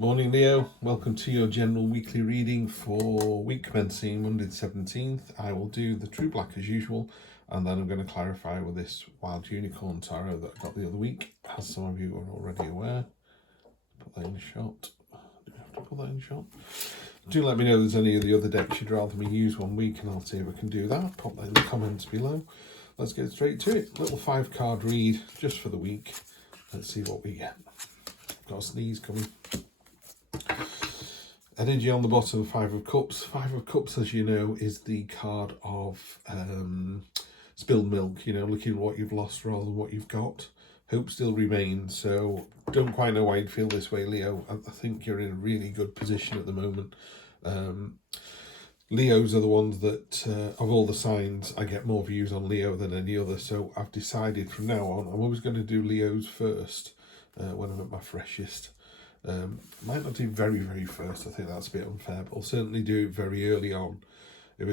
Morning, Leo. Welcome to your general weekly reading for week commencing Monday the 17th. I will do the True Black as usual, and then I'm going to clarify with this Wild Unicorn Tarot that I got the other week, as some of you are already aware. Put that in a shot. Do we have to put that in a shot? Do let me know if there's any of the other decks you'd rather me use one week, and I'll see if I can do that. Pop that in the comments below. Let's get straight to it. Little 5-card read just for the week. Let's see what we get. Got a sneeze coming. Energy on the bottom, 5 of Cups. 5 of Cups, as you know, is the card of spilled milk, looking at what you've lost rather than what you've got. Hope still remains, so don't quite know why you'd feel this way, Leo. I think you're in a really good position at the moment. Leos are the ones that, of all the signs, I get more views on Leo than any other, so I've decided from now on, I'm always going to do Leos first when I'm at my freshest. Might not do very first, I think that's a bit unfair, but I'll certainly do it very early on. I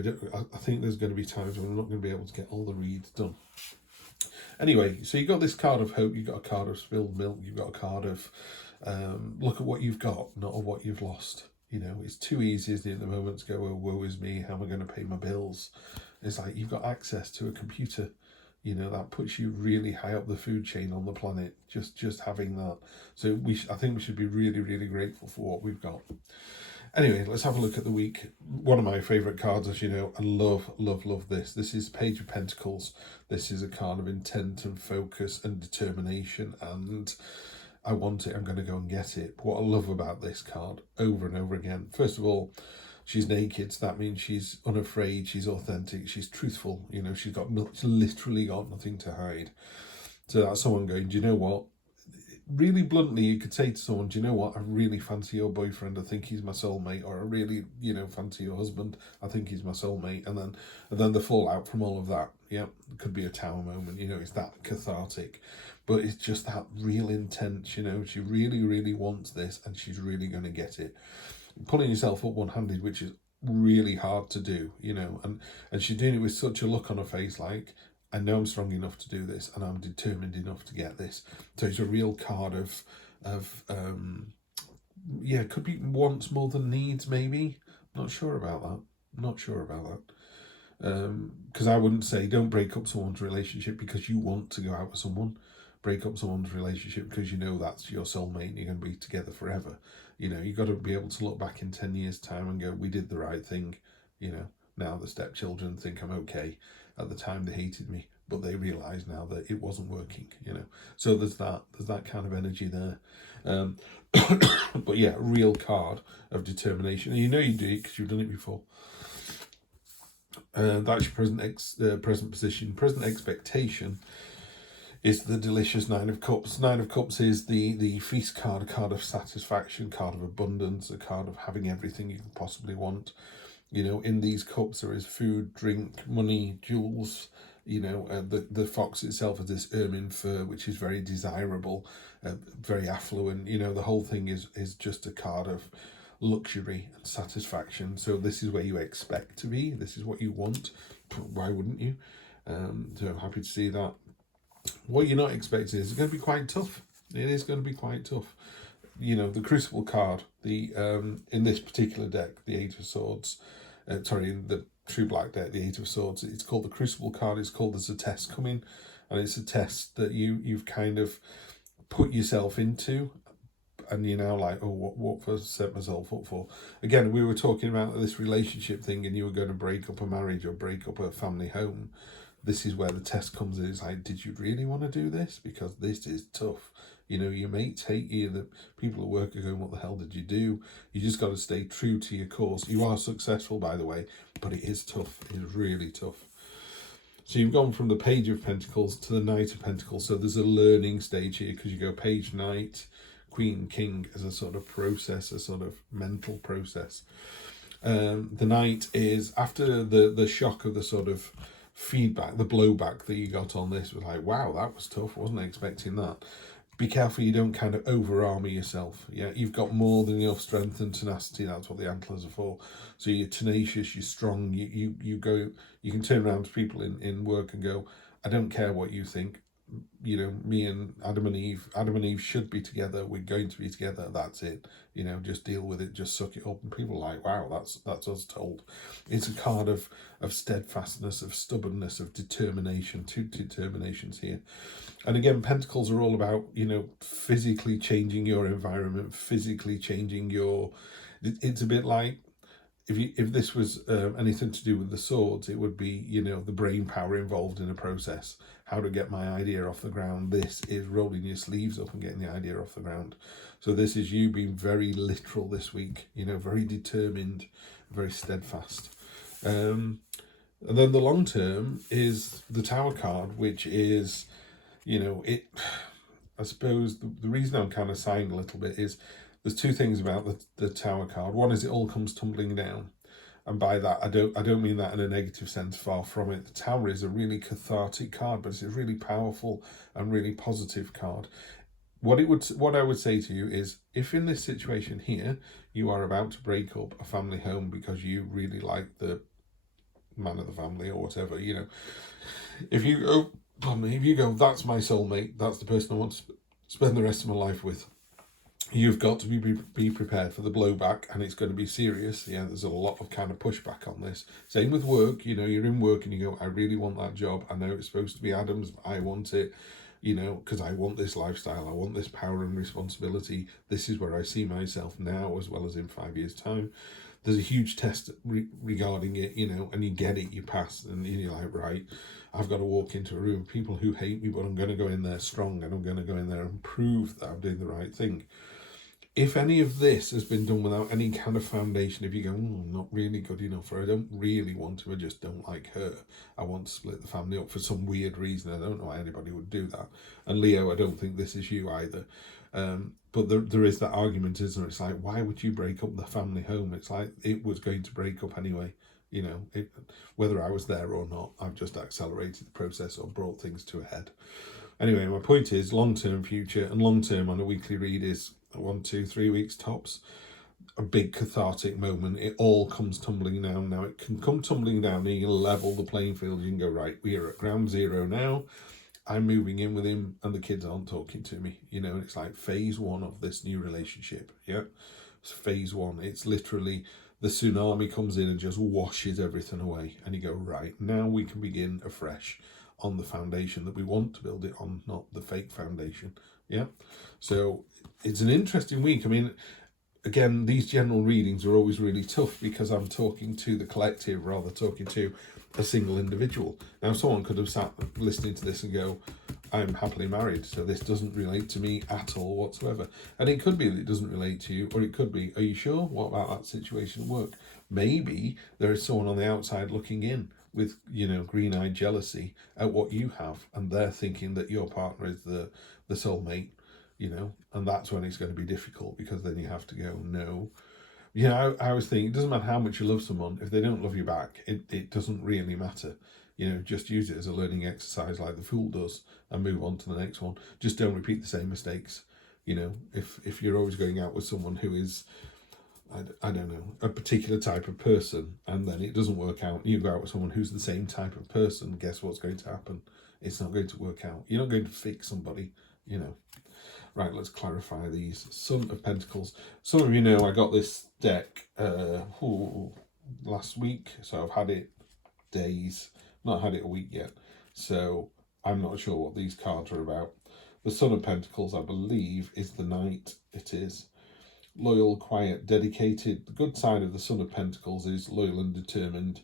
think there's going to be times when I'm not going to be able to get all the reads done. Anyway, so you've got this card of hope, you've got a card of spilled milk, you've got a card of look at what you've got, not of what you've lost. It's too easy, isn't it, at the moment to go, oh, woe is me, how am I going to pay my bills? It's like you've got access to a computer. That puts you really high up the food chain on the planet, just having that. So I think we should be really grateful for what we've got. Anyway, let's have a look at the week. One of my favourite cards, as you know, I love this. This is Page of Pentacles. This is a card of intent and focus and determination, and I want it, I'm going to go and get it. What I love about this card, over and over again, first of all, she's naked, so that means she's unafraid, she's authentic, she's truthful, she's literally got nothing to hide. So that's someone going, do you know what? Really bluntly, you could say to someone, do you know what? I really fancy your boyfriend, I think he's my soulmate, or I really, fancy your husband, I think he's my soulmate, and then the fallout from all of that. Yeah, it could be a tower moment, it's that cathartic. But it's just that real intent, she really wants this, and she's really going to get it. Pulling yourself up one-handed, which is really hard to do, and she's doing it with such a look on her face, like, I know I'm strong enough to do this, and I'm determined enough to get this. So it's a real card of could be wants more than needs, maybe. Not sure about that. Because I wouldn't say don't break up someone's relationship because you want to go out with someone. Break up someone's relationship because that's your soulmate and you're going to be together forever. You've got to be able to look back in 10 years' time and go, we did the right thing. Now the stepchildren think I'm okay. At the time they hated me, but they realise now that it wasn't working, So there's that kind of energy there. But yeah, real card of determination. And you do it because you've done it before. That's your present position. Present expectation is the delicious 9 of Cups. 9 of Cups is the feast card, a card of satisfaction, card of abundance, a card of having everything you can possibly want. In these cups there is food, drink, money, jewels. The fox itself is this ermine fur, which is very desirable, very affluent. The whole thing is just a card of luxury and satisfaction. So this is where you expect to be. This is what you want. Why wouldn't you? So I'm happy to see that. What you're not expecting is it's going to be quite tough. It is going to be quite tough. The Crucible card, in this particular deck, the 8 of Swords, in the True Black deck, the 8 of Swords, it's called the Crucible card. It's called there's a test coming, and it's a test that you've kind of put yourself into, and you're now like, oh, what for set myself up for? Again, we were talking about this relationship thing, and you were going to break up a marriage or break up a family home. This is where the test comes in. It's like, did you really want to do this? Because this is tough. Your mates hate you. The people at work are going, what the hell did you do? You just got to stay true to your course. You are successful, by the way, but it is tough. It is really tough. So you've gone from the Page of Pentacles to the Knight of Pentacles. So there's a learning stage here because you go Page, Knight, Queen, King as a sort of process, a sort of mental process. The Knight is after the shock of the sort of feedback, the blowback that you got on this was like, wow, that was tough. Wasn't expecting that. Be careful you don't kind of over-armour yourself. Yeah, you've got more than enough strength and tenacity. That's what the antlers are for. So you're tenacious, you're strong. You can turn around to people in work and go, I don't care what you think. you know, me and Adam and Eve should be together, we're going to be together, that's it, you know, just deal with it, just suck it up. And people are like, wow, that's us told. It's a card of steadfastness, of stubbornness, of determination. Two determinations here. And again, Pentacles are all about, you know, physically changing your environment, physically changing your, it's a bit like, if this was anything to do with the swords, it would be, you know, the brain power involved in a process. How to get my idea off the ground. This is rolling your sleeves up and getting the idea off the ground. So this is you being very literal this week, you know, very determined, very steadfast. And then the long term is the Tower card, which is, you know, I suppose the reason I'm kind of sighing a little bit is there's two things about the Tower card. One is it all comes tumbling down. And by that, I don't mean that in a negative sense, far from it. The Tower is a really cathartic card, but it's a really powerful and really positive card. What I would say to you is, if in this situation here, you are about to break up a family home because you really like the man of the family or whatever, you know, if you go, that's my soulmate, that's the person I want to spend the rest of my life with, you've got to be prepared for the blowback, and it's going to be serious. Yeah, there's a lot of kind of pushback on this. Same with work. You know, you're in work and you go, I really want that job. I know it's supposed to be Adam's, but I want it, you know, because I want this lifestyle. I want this power and responsibility. This is where I see myself now as well as in 5 years' time. There's a huge test regarding it, you know, and you get it, you pass, and you're like, right, I've got to walk into a room of people who hate me, but I'm going to go in there strong, and I'm going to go in there and prove that I'm doing the right thing. If any of this has been done without any kind of foundation, if you go, I'm not really good enough, or I don't really want to, I just don't like her, I want to split the family up for some weird reason, I don't know why anybody would do that. And Leo, I don't think this is you either. But there is that argument, isn't there? It's like, why would you break up the family home? It's like, it was going to break up anyway. You know, whether I was there or not, I've just accelerated the process or brought things to a head. Anyway, my point is long-term future, and long-term on a weekly read is 1, 2, 3 weeks tops. A big cathartic moment. It all comes tumbling down. Now it can come tumbling down and you can level the playing field. You can go, right, we are at ground zero now. I'm moving in with him and the kids aren't talking to me. You know, it's like phase 1 of this new relationship. Yeah, it's phase 1. It's literally the tsunami comes in and just washes everything away. And you go, right, now we can begin afresh on the foundation that we want to build it on, not the fake foundation. Yeah, so it's an interesting week. I mean, again, these general readings are always really tough because I'm talking to the collective rather than talking to a single individual. Now, someone could have sat listening to this and go, I'm happily married, so this doesn't relate to me at all whatsoever. And it could be that it doesn't relate to you, or it could be, are you sure? What about that situation at work? Maybe there is someone on the outside looking in with, you know, green-eyed jealousy at what you have, and they're thinking that your partner is the soulmate, you know, and that's when it's going to be difficult, because then you have to go, no. You know, I was thinking, it doesn't matter how much you love someone, if they don't love you back, it doesn't really matter. You know, just use it as a learning exercise like the Fool does and move on to the next one. Just don't repeat the same mistakes. You know, if you're always going out with someone who is, I don't know, a particular type of person, and then it doesn't work out, you go out with someone who's the same type of person, guess what's going to happen? It's not going to work out. You're not going to fix somebody, you know. Right, let's clarify these. Son of Pentacles. Some of you know I got this deck last week, so I've had it days, not had it a week yet, so I'm not sure what these cards are about. The Son of Pentacles, I believe, is the Knight. It is loyal, quiet, dedicated. The good side of the Son of Pentacles is loyal and determined,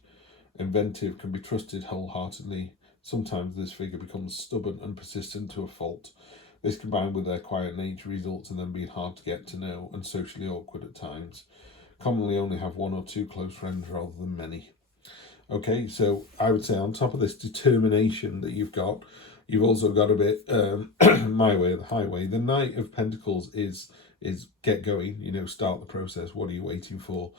inventive, can be trusted wholeheartedly. Sometimes this figure becomes stubborn and persistent to a fault. This, combined with their quiet nature, results in them being hard to get to know and socially awkward at times. Commonly only have 1 or 2 close friends rather than many. Okay, so I would say on top of this determination that you've got, you've also got a bit my way or the highway. The Knight of Pentacles is get going, you know, start the process. What are you waiting for?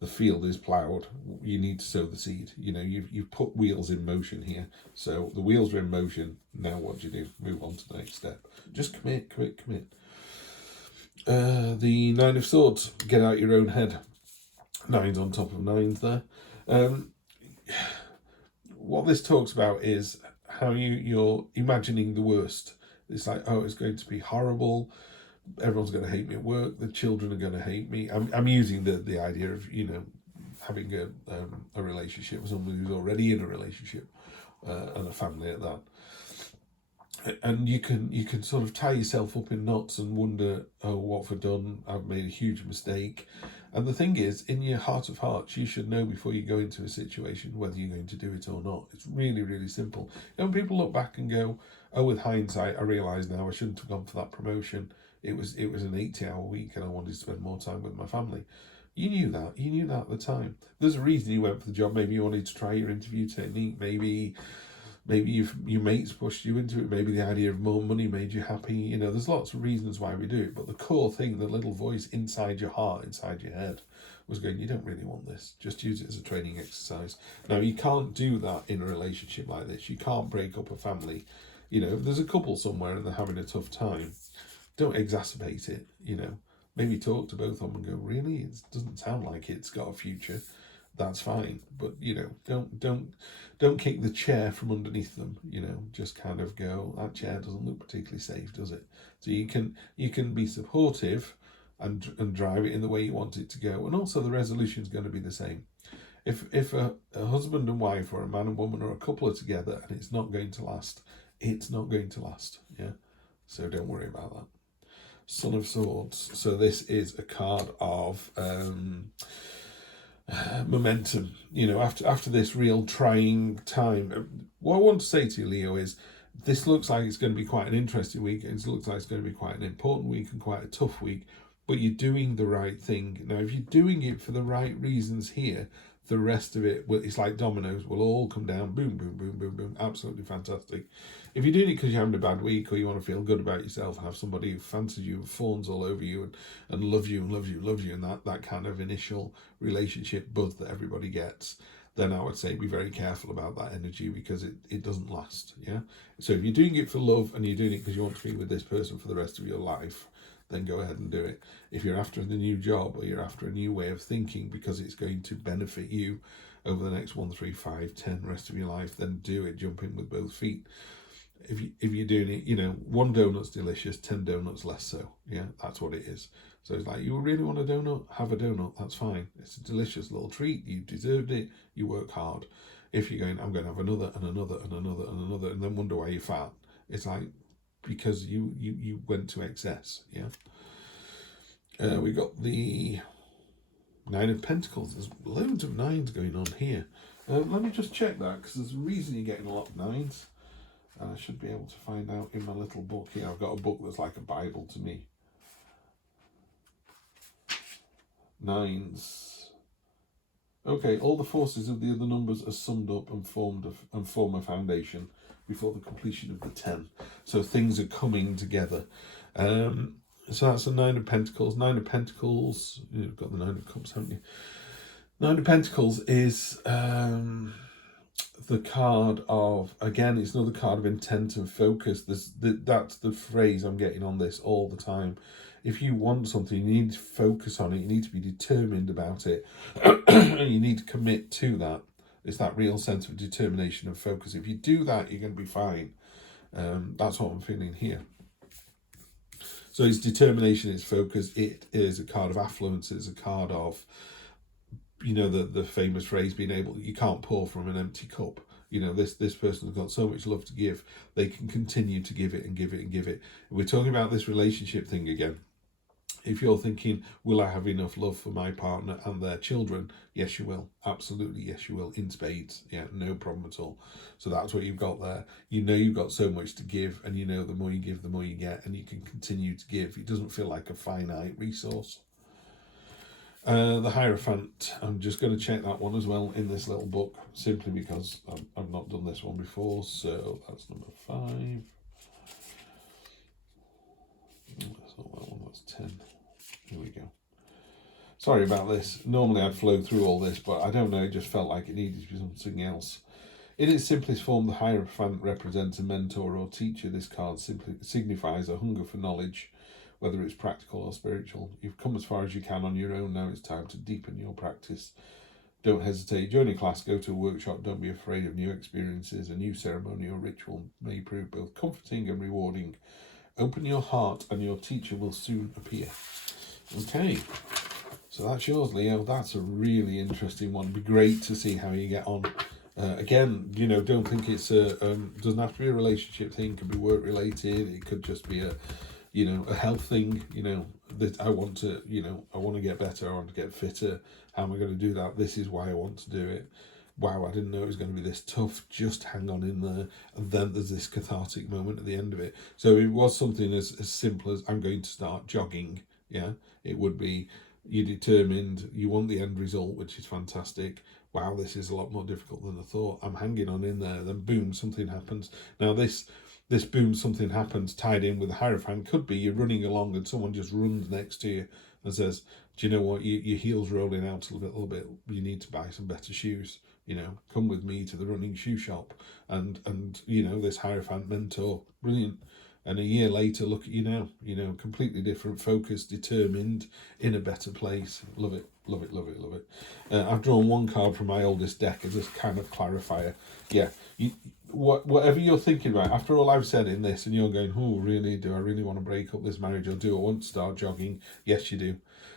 The field is ploughed. You need to sow the seed. You know, you've put wheels in motion here. So the wheels are in motion. Now what do? Move on to the next step. Just commit. The Nine of Swords. Get out your own head. 9s on top of 9s there. What this talks about is how you're imagining the worst. It's like, oh, it's going to be horrible. Everyone's going to hate me at work. The children are going to hate me. I'm using the idea of, you know, having a relationship with someone who's already in a relationship and a family at that. And you can sort of tie yourself up in knots and wonder, oh, what have I done? I've made a huge mistake. And the thing is, in your heart of hearts, you should know before you go into a situation whether you're going to do it or not. It's really, really simple. You know, people look back and go, oh, with hindsight, I realise now I shouldn't have gone for that promotion. It was an 80-hour week and I wanted to spend more time with my family. You knew that. You knew that at the time. There's a reason you went for the job. Maybe you wanted to try your interview technique. Maybe your mates pushed you into it. Maybe the idea of more money made you happy. You know, there's lots of reasons why we do it. But the core thing, the little voice inside your heart, inside your head, was going, you don't really want this. Just use it as a training exercise. Now, you can't do that in a relationship like this. You can't break up a family. You know, if there's a couple somewhere and they're having a tough time, don't exacerbate it, you know. Maybe talk to both of them and go, really? It doesn't sound like it's got a future. That's fine. But, you know, don't kick the chair from underneath them, you know. Just kind of go, that chair doesn't look particularly safe, does it? So you can be supportive and drive it in the way you want it to go. And also the resolution is going to be the same. If a husband and wife or a man and woman or a couple are together and it's not going to last, it's not going to last, yeah? So don't worry about that. Son of Swords. So this is a card of momentum. You know, after this real trying time. What I want to say to you, Leo, is this looks like it's going to be quite an interesting week. It looks like it's going to be quite an important week and quite a tough week. But you're doing the right thing. Now, if you're doing it for the right reasons here, the rest of it, it's like dominoes, will all come down. Boom, boom, boom, boom, boom. Absolutely fantastic. If you're doing it because you're having a bad week or you want to feel good about yourself and have somebody who fancies you and fawns all over you and love you and loves you and that kind of initial relationship buzz that everybody gets, then I would say be very careful about that energy because it doesn't last, yeah? So if you're doing it for love and you're doing it because you want to be with this person for the rest of your life, then go ahead and do it. If you're after the new job or you're after a new way of thinking because it's going to benefit you over the next 1, 3, 5, 10 rest of your life, then do it. Jump in with both feet. If you're doing it, you know, 1 donut's delicious, 10 donuts less so. Yeah, that's what it is. So it's like, you really want a donut? Have a donut. That's fine. It's a delicious little treat. You deserved it. You work hard. If you're going, I'm going to have another and another and another and another, and then wonder why you're fat, it's like, because you went to excess, yeah. We got the 9 of Pentacles. There's loads of 9s going on here. Let me just check that, because there's a reason you're getting a lot of 9s. And I should be able to find out in my little book here. I've got a book that's like a Bible to me. 9s. Okay, all the forces of the other numbers are summed up and form a foundation before the completion of the 10. So things are coming together. So that's the 9 of Pentacles. 9 of Pentacles, you've got the 9 of Cups, haven't you? 9 of Pentacles is the card of, again, it's another card of intent and focus. That's the phrase I'm getting on this all the time. If you want something, you need to focus on it. You need to be determined about it. And you need to commit to that. It's that real sense of determination and focus. If you do that, you're going to be fine. That's what I'm feeling here. So it's determination, it's focus. It is a card of affluence. It's a card of, you know, the famous phrase, being able, you can't pour from an empty cup. You know, this person has got so much love to give. They can continue to give it and give it and give it. We're talking about this relationship thing again. If you're thinking, will I have enough love for my partner and their children? Yes, you will. Absolutely, yes, you will. In spades. Yeah, no problem at all. So that's what you've got there. You know you've got so much to give, and you know the more you give, the more you get, and you can continue to give. It doesn't feel like a finite resource. The Hierophant, I'm just going to check that one as well in this little book, simply because I've not done this one before. So that's number 5. That's not that one, that's 10. Here we go. Sorry about this. Normally I'd flow through all this, but I don't know, it just felt like it needed to be something else. In its simplest form, the Hierophant represents a mentor or teacher. This card simply signifies a hunger for knowledge, whether it's practical or spiritual. You've come as far as you can on your own. Now it's time to deepen your practice. Don't hesitate. Join a class, go to a workshop. Don't be afraid of new experiences. A new ceremony or ritual may prove both comforting and rewarding. Open your heart and your teacher will soon appear. Okay, so that's yours, Leo. That's a really interesting one. It'd be great to see how you get on. Again, you know, don't think it's doesn't have to be a relationship thing. It could be work related. It could just be a, you know, a health thing. You know, that I want to, you know, I want to get better. I want to get fitter. How am I going to do that? This is why I want to do it. Wow, I didn't know it was going to be this tough. Just hang on in there. And then there's this cathartic moment at the end of it. So it was something as simple as I'm going to start jogging. Yeah, it would be you're determined, you want the end result, which is fantastic. Wow, this is a lot more difficult than I thought. I'm hanging on in there. Then boom, something happens. Now this boom, something happens tied in with the Hierophant could be you're running along and someone just runs next to you and says, do you know what, your heel's rolling out a little bit, you need to buy some better shoes. You know, come with me to the running shoe shop. And you know, this Hierophant mentor, brilliant. And a year later, look at you now, you know, completely different, focused, determined, in a better place. Love it, love it, love it, love it. I've drawn one card from my oldest deck as this kind of clarifier. Yeah, whatever you're thinking about, after all I've said in this, and you're going, oh, really, do I really want to break up this marriage, or do I want to start jogging? Yes, you do.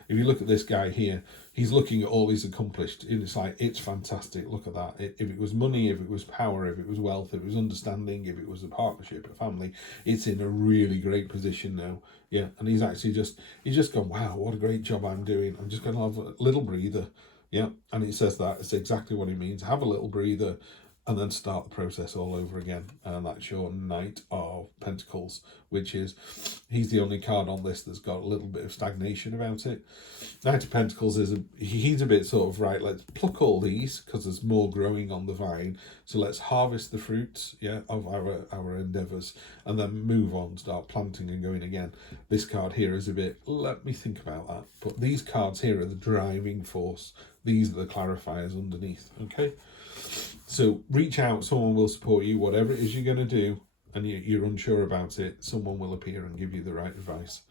If you look at this guy here, he's looking at all he's accomplished, and it's like, it's fantastic. Look at that. If it was money, if it was power, if it was wealth, if it was understanding, if it was a partnership, a family, it's in a really great position now. Yeah, and he's actually he's just gone, wow, what a great job I'm doing. I'm just going to have a little breather. Yeah, and it says that. It's exactly what it means. Have a little breather and then start the process all over again. And that's your Knight of Pentacles, which is, he's the only card on this that's got a little bit of stagnation about it. Knight of Pentacles is he's a bit sort of, right, let's pluck all these because there's more growing on the vine. So let's harvest the fruits, yeah, of our endeavours and then move on, start planting and going again. This card here is a bit, let me think about that. But these cards here are the driving force. These are the clarifiers underneath, okay? So reach out, someone will support you, whatever it is you're going to do, and you're unsure about it, someone will appear and give you the right advice.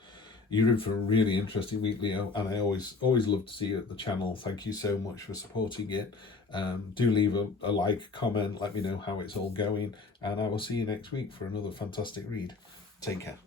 You're in for a really interesting week, Leo, and I always love to see you at the channel. Thank you so much for supporting it. Do leave a like, comment, let me know how it's all going, and I will see you next week for another fantastic read. Take care.